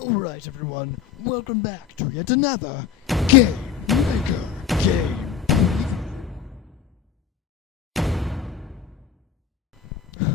Alright everyone, welcome back to yet another Game Maker Game.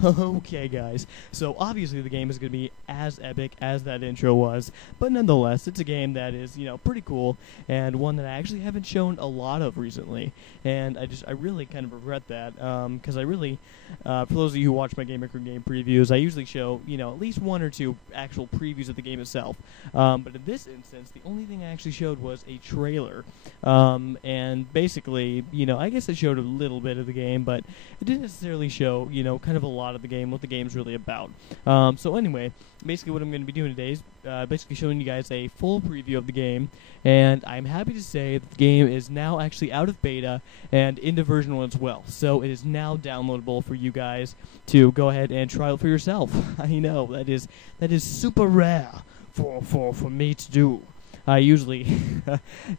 Okay guys, so obviously the game is going to be as epic as that intro was, but nonetheless it's a game that is, pretty cool, and one that I actually haven't shown a lot of recently, and I really kind of regret that, because I really, for those of you who watch my Game Maker Game previews, I usually show, at least one or two actual previews of the game itself, but in this instance, the only thing I actually showed was a trailer, and basically, I guess I showed a little bit of the game, but it didn't necessarily show, kind of a lot of the game, what the game's really about. So anyway, basically what I'm going to be doing today is basically showing you guys a full preview of the game, and I'm happy to say that the game is now actually out of beta and into version 1 as well. So it is now downloadable for you guys to go ahead and try it for yourself. I know, that is super rare for me to do. I usually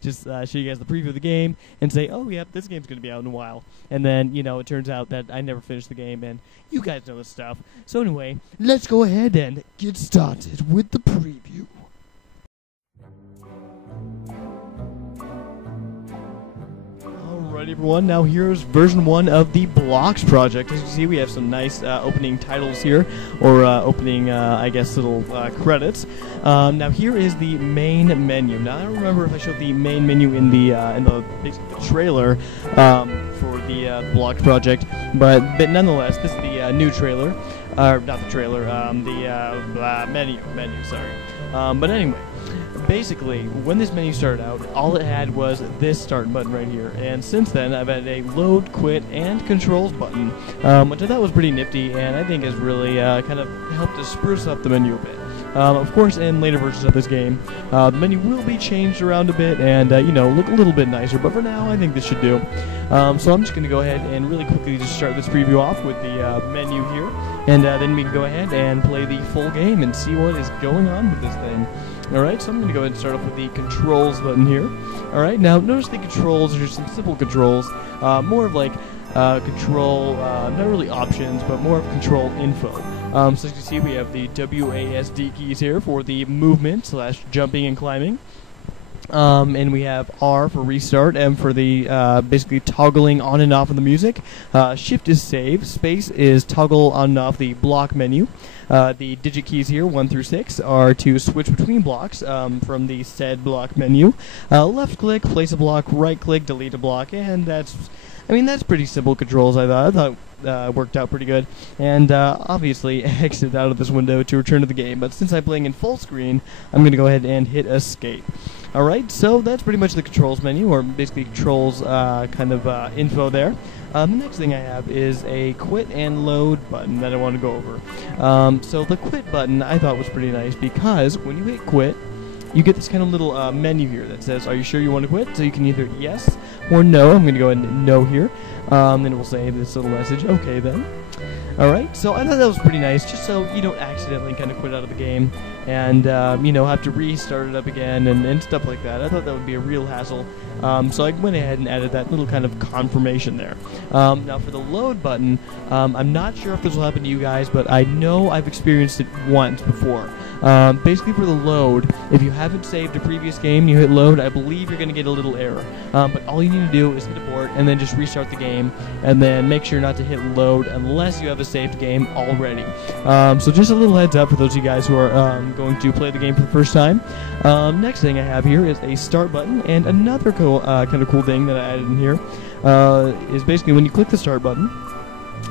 just show you guys the preview of the game and say, oh, yep, this game's going to be out in a while. And then, it turns out that I never finished the game, and you guys know this stuff. So anyway, let's go ahead and get started with the preview. Alright everyone, now here's version 1 of the Blocks project. As you see, we have some nice opening titles here, or opening, I guess, little credits. Now here is the main menu. Now I don't remember if I showed the main menu in the basically the trailer for the Blocks project, but nonetheless, this is the new trailer, or not the trailer, the menu, sorry. But anyway. Basically, when this menu started out, all it had was this start button right here, and since then I've added a load, quit, and controls button, which I thought was pretty nifty, and I think has really kind of helped to spruce up the menu a bit. Of course, in later versions of this game, the menu will be changed around a bit and, look a little bit nicer, but for now, I think this should do. So I'm just going to go ahead and really quickly just start this preview off with the menu here, and then we can go ahead and play the full game and see what is going on with this thing. Alright, so I'm going to go ahead and start off with the controls button here. Alright, now notice the controls are just some simple controls, more of like control, not really options, but more of control info. So as you can see, we have the WASD keys here for the movement / jumping and climbing. And we have R for restart, M for the basically toggling on and off of the music. Shift is save, space is toggle on and off the block menu. The digit keys here, 1 through 6, are to switch between blocks from the said block menu. Left click, place a block, right click, delete a block, and that's pretty simple controls, I thought. Worked out pretty good, and obviously exit out of this window to return to the game, but since I'm playing in full screen, I'm going to go ahead and hit escape. Alright, so that's pretty much the controls menu, or basically controls info there. The next thing I have is a quit and load button that I want to go over. So the quit button I thought was pretty nice because when you hit quit, you get this kind of little menu here that says, are you sure you want to quit? So you can either yes or no. I'm going to go ahead and no here. Then it will say this little message, okay then. Alright, so I thought that was pretty nice, just so you don't accidentally kind of quit out of the game and, have to restart it up again and stuff like that. I thought that would be a real hassle. So I went ahead and added that little kind of confirmation there. Now for the load button, I'm not sure if this will happen to you guys, but I know I've experienced it once before. Basically for the load, if you haven't saved a previous game, you hit load, I believe you're going to get a little error. But all you need to do is hit abort and then just restart the game, and then make sure not to hit load unless you have a saved game already. So just a little heads up for those of you guys who are going to play the game for the first time. Next thing I have here is a start button, and another kind of cool thing that I added in here is basically when you click the start button,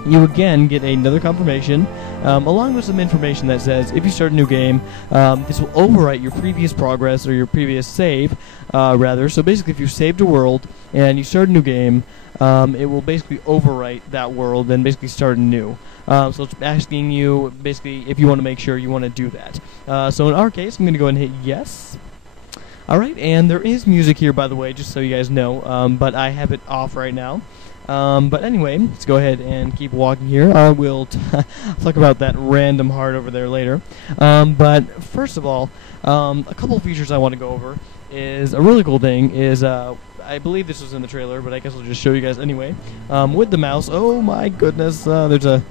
you again get another confirmation along with some information that says if you start a new game, this will overwrite your previous progress or your previous save, rather. So basically if you saved a world and you start a new game, it will basically overwrite that world and basically start anew. So it's asking you basically if you want to make sure you want to do that. So in our case, I'm going to go ahead and hit yes. Alright, and there is music here, by the way, just so you guys know, but I have it off right now. But anyway, let's go ahead and keep walking here. We'll talk about that random heart over there later. But first of all, a couple of features I want to go over is a really cool thing is I believe this was in the trailer, but I guess I'll just show you guys anyway. With the mouse, oh my goodness, there's a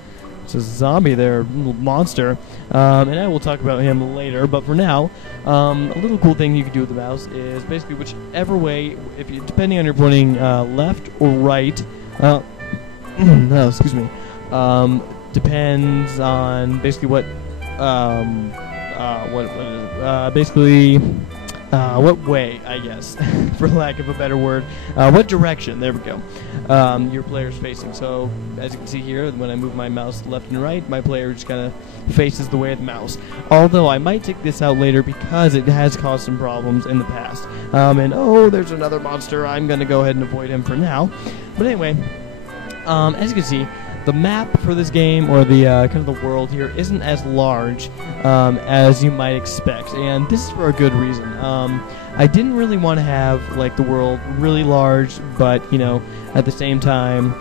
It's a zombie there, little monster, and I will talk about him later. But for now, a little cool thing you can do with the mouse is basically whichever way, depending on your pointing left or right. No, excuse me. Depends on basically what what way, I guess, for lack of a better word, what direction, there we go, your player's facing. So, as you can see here, when I move my mouse left and right, my player just kind of faces the way of the mouse. Although, I might take this out later because it has caused some problems in the past. And, oh, there's another monster, I'm going to go ahead and avoid him for now. But anyway, as you can see, the map for this game, or the kind of the world here, isn't as large as you might expect, and this is for a good reason. I didn't really want to have like the world really large, but you know, at the same time,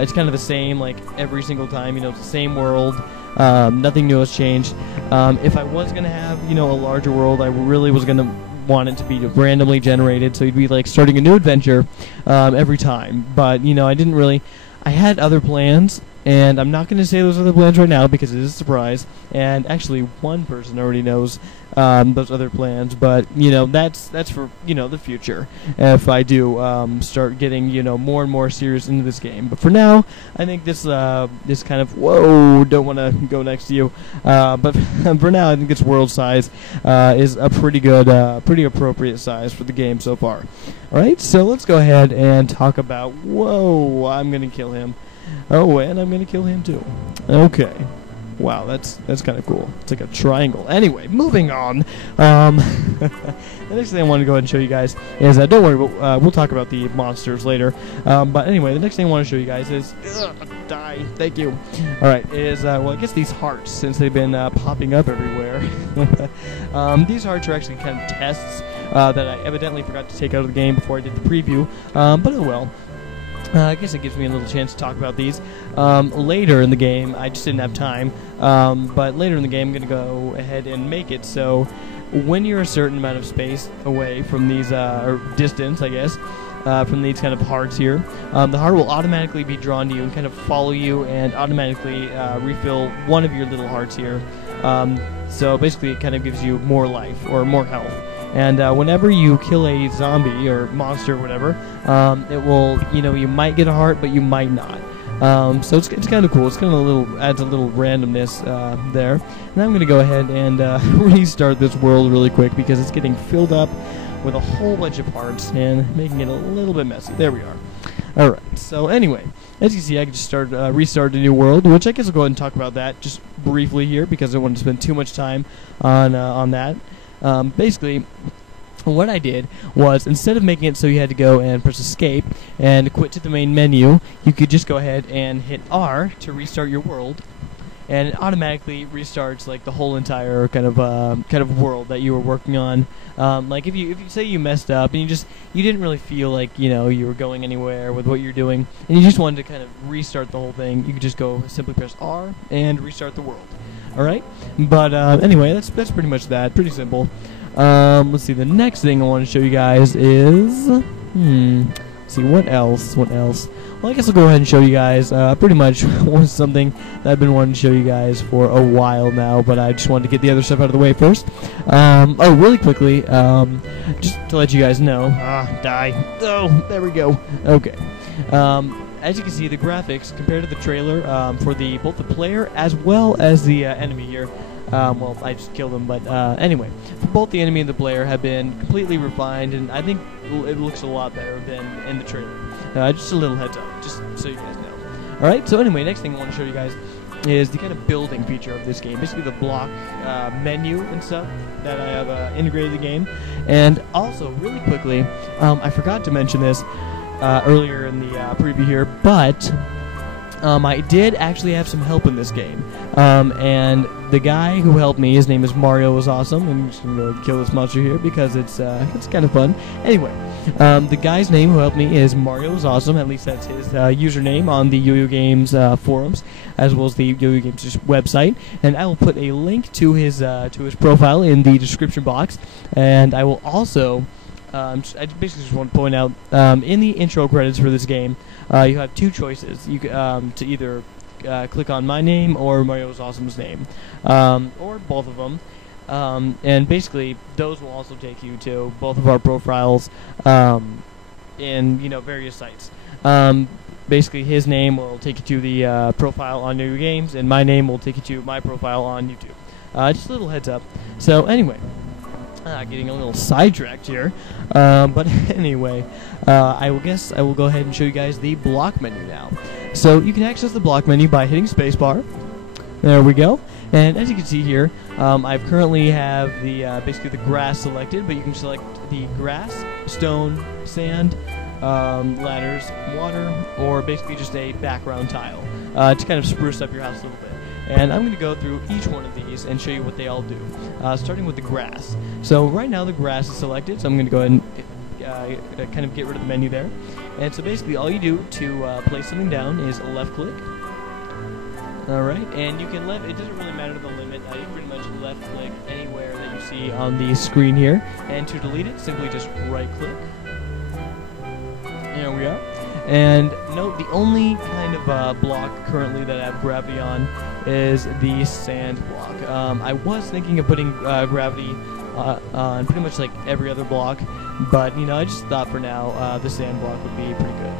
it's kind of the same like every single time. You know, it's the same world. Nothing new has changed. If I was gonna have, you know, a larger world, I really was gonna want it to be randomly generated, so you'd be like starting a new adventure every time. But you know, I didn't really. I had other plans, and I'm not going to say those other plans right now because it is a surprise, and actually one person already knows those other plans, but, you know, that's for, you know, the future, if I do start getting, you know, more and more serious into this game. But for now, I think this kind of, whoa, don't want to go next to you, but for now, I think this world size is a pretty good, pretty appropriate size for the game so far. Alright, so let's go ahead and talk about, whoa, I'm going to kill him. Oh, and I'm going to kill him too. Okay. Wow, that's kind of cool. It's like a triangle. Anyway, moving on. The next thing I want to go ahead and show you guys is, don't worry, we'll talk about the monsters later. But anyway, the next thing I want to show you guys is, die, thank you. Alright, is, well, I guess these hearts, since they've been popping up everywhere. These hearts are actually kind of tests that I evidently forgot to take out of the game before I did the preview. But oh well. I guess it gives me a little chance to talk about these later in the game. I just didn't have time, but later in the game I'm going to go ahead and make it so when you're a certain amount of space away from these, or distance, I guess, from these kind of hearts here, the heart will automatically be drawn to you and kind of follow you and automatically refill one of your little hearts here. So basically it kind of gives you more life or more health. And whenever you kill a zombie or monster or whatever, it will, you know, you might get a heart, but you might not. So it's kind of cool. It's kind of adds a little randomness there. And I'm going to go ahead and restart this world really quick because it's getting filled up with a whole bunch of hearts and making it a little bit messy. There we are. Alright, so anyway, as you see, I can just restart a new world, which I guess I'll go ahead and talk about that just briefly here because I don't want to spend too much time on that. Basically, what I did was, instead of making it so you had to go and press escape and quit to the main menu, you could just go ahead and hit R to restart your world, and it automatically restarts like the whole entire kind of world that you were working on. Like if you say you messed up and you didn't really feel like, you know, you were going anywhere with what you're doing, and you just wanted to kind of restart the whole thing, you could just go simply press R and restart the world. Alright, but anyway, that's pretty much that. Pretty simple. Let's see, the next thing I want to show you guys is, let's see, what else? Well, I guess I'll go ahead and show you guys pretty much something that I've been wanting to show you guys for a while now, but I just wanted to get the other stuff out of the way first. Oh, really quickly, just to let you guys know, die. Oh, there we go. Okay. As you can see, the graphics compared to the trailer for both the player as well as the enemy here. Well, I just killed him, but anyway, for both the enemy and the player have been completely refined, and I think it looks a lot better than in the trailer. Just a little heads up, just so you guys know. Alright, so anyway, next thing I want to show you guys is the kind of building feature of this game. Basically the block menu and stuff that I have integrated in the game. And also, really quickly, I forgot to mention this earlier in the preview here, but I did actually have some help in this game, and the guy who helped me, his name is Mario, was awesome. I'm just gonna go kill this monster here because it's kind of fun. Anyway, the guy's name who helped me is Mario was awesome. At least that's his username on the Yo-Yo Games forums, as well as the Yo-Yo Games website. And I will put a link to his profile in the description box, and I will also. I basically just want to point out, in the intro credits for this game, you have two choices. You to either click on my name or Mario's Awesome's name, or both of them. And basically, those will also take you to both of our profiles in various sites. Basically, his name will take you to the profile on New Games, and my name will take you to my profile on YouTube. Just a little heads up. So anyway, getting a little sidetracked here. But anyway, I will go ahead and show you guys the block menu now. So you can access the block menu by hitting spacebar. There we go. And as you can see here, I currently have the basically the grass selected, but you can select the grass, stone, sand, ladders, water, or basically just a background tile to kind of spruce up your house a little bit. And I'm going to go through each one of these and show you what they all do, starting with the grass. So right now the grass is selected, so I'm going to go ahead and kind of get rid of the menu there. And so basically all you do to place something down is left click. Alright, and you can it doesn't really matter the limit, you can pretty much left click anywhere that you see on the screen here. And to delete it, simply just right click. There we are. And note, the only kind of block currently that I have gravity on is the sand block. I was thinking of putting gravity on pretty much like every other block, but I just thought for now the sand block would be pretty good.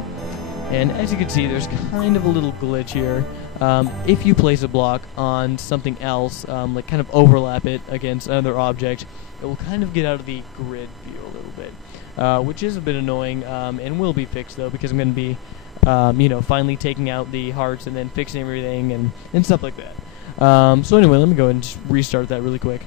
And as you can see, there's kind of a little glitch here. If you place a block on something else, like kind of overlap it against another object, it will kind of get out of the grid view a little bit, which is a bit annoying, and will be fixed though, because I'm going to be, finally taking out the hearts and then fixing everything and stuff like that. So anyway, let me go ahead and just restart that really quick.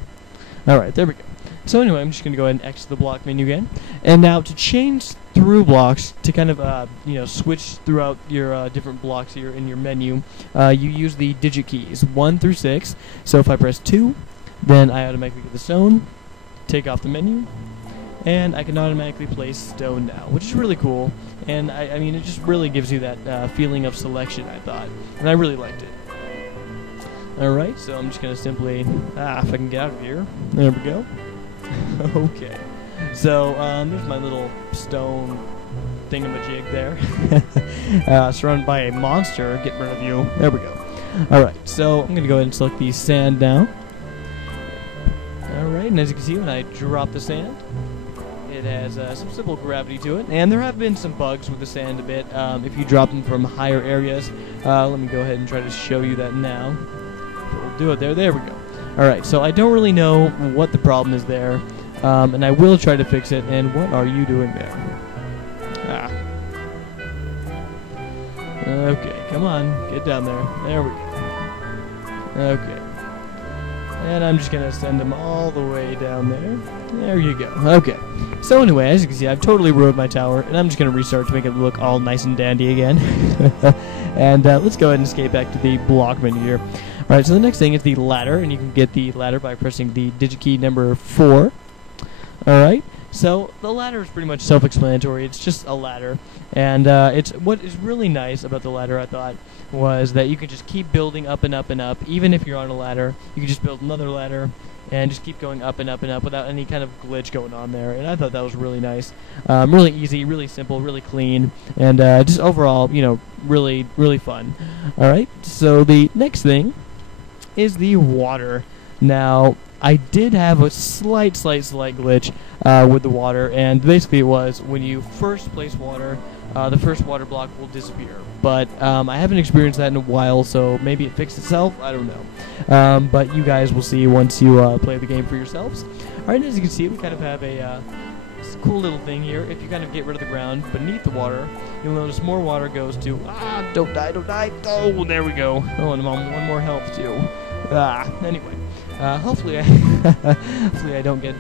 Alright, there we go. So anyway, I'm just going to go ahead and exit the block menu again. And now to change through blocks, to kind of switch throughout your different blocks here in your menu, you use the digit keys 1 through 6. So if I press 2, then I automatically get the stone, take off the menu, and I can automatically place stone now, which is really cool. And I mean, it just really gives you that feeling of selection, I thought, and I really liked it. Alright, so I'm just going to simply, if I can get out of here, there we go. Okay, so there's my little stone thingamajig there, surrounded by a monster. Get rid of you. There we go. Alright, so I'm going to go ahead and select the sand now. Alright, and as you can see, when I drop the sand, it has some simple gravity to it, and there have been some bugs with the sand a bit if you drop them from higher areas. Let me go ahead and try to show you that now. We'll do it there. There we go. Alright, so I don't really know what the problem is there, and I will try to fix it. And what are you doing there? Okay, come on, get down there. There we go. Okay. And I'm just going to send them all the way down there. There you go. Okay. So anyway, as you can see, I've totally ruined my tower, and I'm just going to restart to make it look all nice and dandy again. And let's go ahead and escape back to the block menu here. Alright, so the next thing is the ladder, and you can get the ladder by pressing the digit key number 4. Alright, so the ladder is pretty much self-explanatory. It's just a ladder, and what is really nice about the ladder, I thought, was that you can just keep building up and up and up. Even if you're on a ladder, you can just build another ladder and just keep going up and up and up without any kind of glitch going on there. And I thought that was really nice. Really easy, really simple, really clean, and just overall, really, really fun. Alright, so the next thing is the water. Now, I did have a slight glitch with the water, and basically it was when you first place water, the first water block will disappear. But I haven't experienced that in a while, so maybe it fixed itself. I don't know. But you guys will see once you play the game for yourselves. Alright, as you can see, we kind of have a cool little thing here. If you kind of get rid of the ground beneath the water, you'll notice more water goes to, don't die, oh, there we go. Oh, and I'm on one more health too. Anyway, hopefully I don't get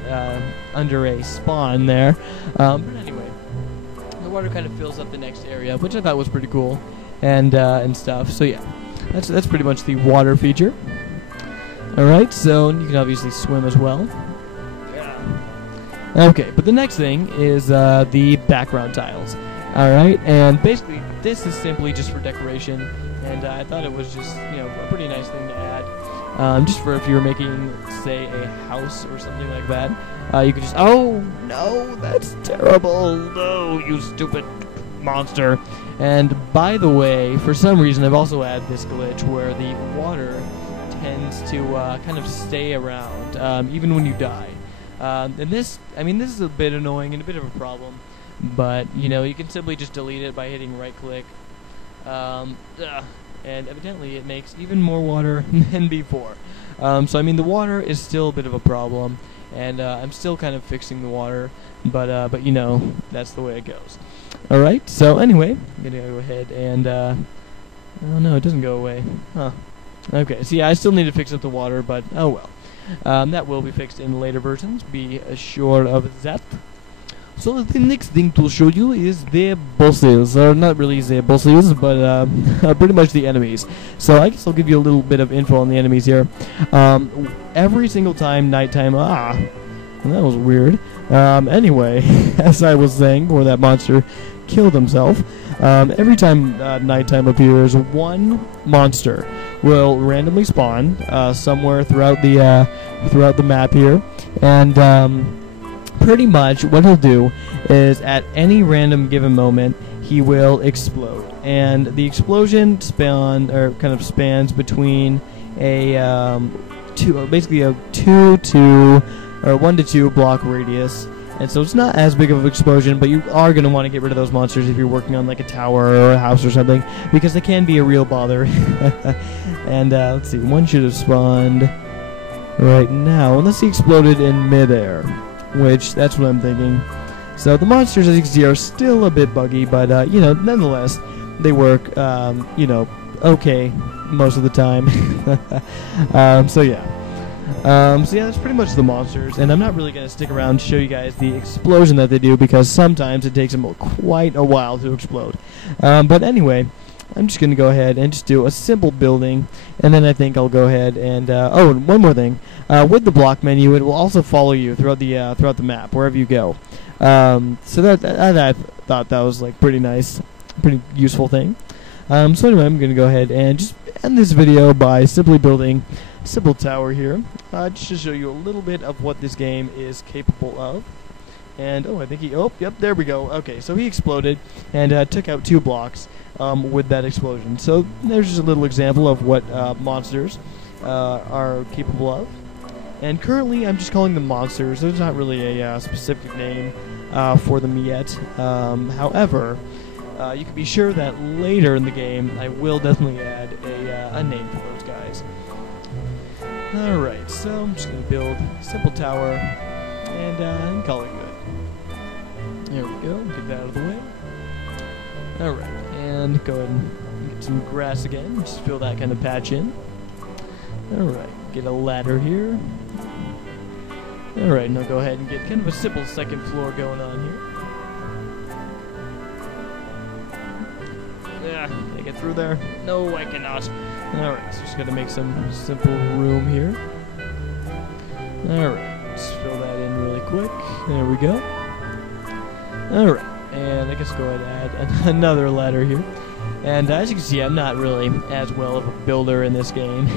under a spawn there. But anyway, the water kind of fills up the next area, which I thought was pretty cool, and stuff. So yeah, that's pretty much the water feature. All right, so you can obviously swim as well. Okay, but the next thing is the background tiles. Alright, and basically this is simply just for decoration, and I thought it was just, a pretty nice thing to add. Just for if you were making, say, a house or something like that. You could just, oh, no, that's terrible. No, you stupid monster. And by the way, for some reason, I've also added this glitch where the water tends to kind of stay around, even when you die. And this is a bit annoying and a bit of a problem, but, you know, you can simply just delete it by hitting right-click. And evidently it makes even more water than before. So, I mean, the water is still a bit of a problem, and I'm still kind of fixing the water, but you know, that's the way it goes. Alright, so anyway, I'm gonna go ahead and, oh no, it doesn't go away. Huh. Okay, so yeah, I still need to fix up the water, but oh well. That will be fixed in later versions, be assured of that. So the next thing to show you is the bosses, or not really the bosses, but pretty much the enemies. So I guess I'll give you a little bit of info on the enemies here. Every single time nighttime, that was weird. Anyway, as I was saying, before that monster killed himself, every time nighttime appears, one monster will randomly spawn somewhere throughout the map here, and pretty much what he'll do is at any random given moment he will explode, and the explosion spans between a 1 to 2 block radius. And so it's not as big of an explosion, but you are going to want to get rid of those monsters if you're working on like a tower or a house or something, because they can be a real bother. And let's see, one should have spawned right now, unless he exploded in midair, which that's what I'm thinking. So the monsters, as you can see, are still a bit buggy, but you know, nonetheless, they work, you know, okay most of the time. So yeah. So yeah, that's pretty much the monsters, and I'm not really going to stick around to show you guys the explosion that they do, because sometimes it takes them quite a while to explode. But anyway, I'm just going to go ahead and just do a simple building, and then I think I'll go ahead and, oh, and one more thing. With the block menu, it will also follow you throughout the map, wherever you go. So I thought that was like pretty nice, pretty useful thing. So anyway, I'm going to go ahead and just end this video by simply building a simple tower here, just to show you a little bit of what this game is capable of. And oh, I think yep, there we go. Okay, so he exploded and took out 2 blocks with that explosion. So there's just a little example of what monsters are capable of. And currently, I'm just calling them monsters. There's not really a specific name for them yet. However, you can be sure that later in the game, I will definitely add a name for those guys. Alright, so I'm just going to build a simple tower and call it good. There we go, get that out of the way. Alright, and go ahead and get some grass again, just fill that kind of patch in. Alright, get a ladder here. Alright, now go ahead and get kind of a simple second floor going on here. Can I get through there? No, I cannot. Alright, so just gotta make some simple room here. Alright, let's fill that in really quick. There we go. Alright, and I guess go ahead and add another ladder here. And as you can see, I'm not really as well of a builder in this game,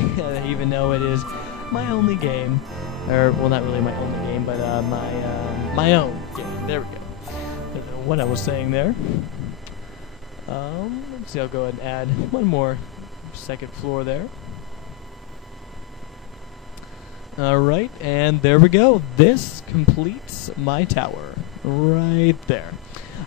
even though it is my only game. Or, well, not really my only game, but my own game. There we go. I don't know what I was saying there. Let's see, I'll go ahead and add one more second floor there. Alright, and there we go. This completes my tower. Right there.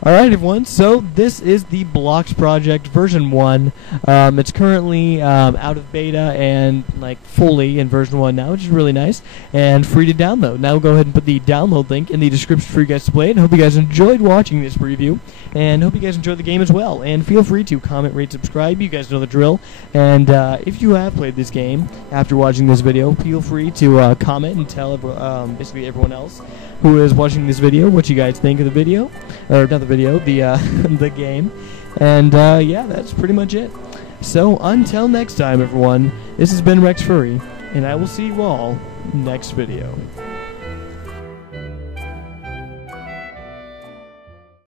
Alright everyone, so this is the Blocks Project version 1. It's currently out of beta and like fully in version 1 now, which is really nice, and free to download. Now go ahead and put the download link in the description for you guys to play it. I hope you guys enjoyed watching this preview, and hope you guys enjoyed the game as well. And feel free to comment, rate, subscribe. You guys know the drill. And if you have played this game after watching this video, feel free to comment and tell basically everyone else who is watching this video what you guys think of the video, or not the video, the game. And yeah, that's pretty much it. So until next time, everyone, this has been rexfurry, and I will see you all next video.